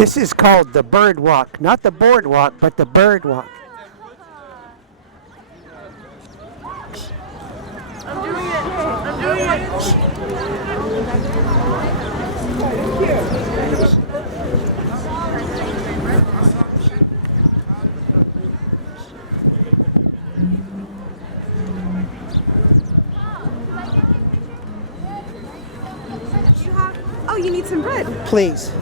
This is called the bird walk, not the boardwalk, but the bird walk. I'm doing it. I'm doing Oh, you need some bread. Please.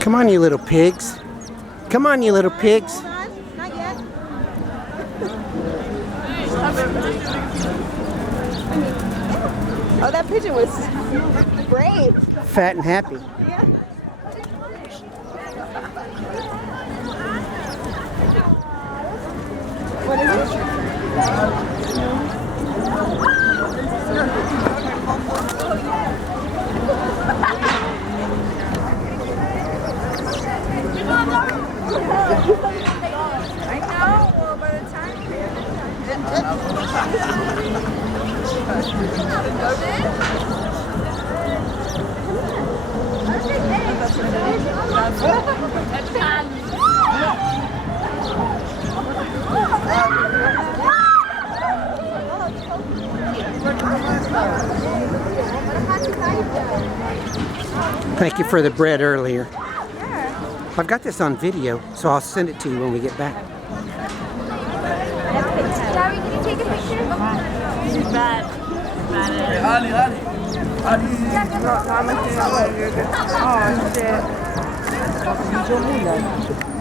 Come on, you little pigs. Come on, you little pigs. Not yet. Oh, that pigeon was brave. Fat and happy. Yeah. What is it? I know. Well, by the time Thank you for the bread earlier. I've got this on video, so I'll send it to you when we get back. Gary, can you take a picture? She's bad. Oh, shit.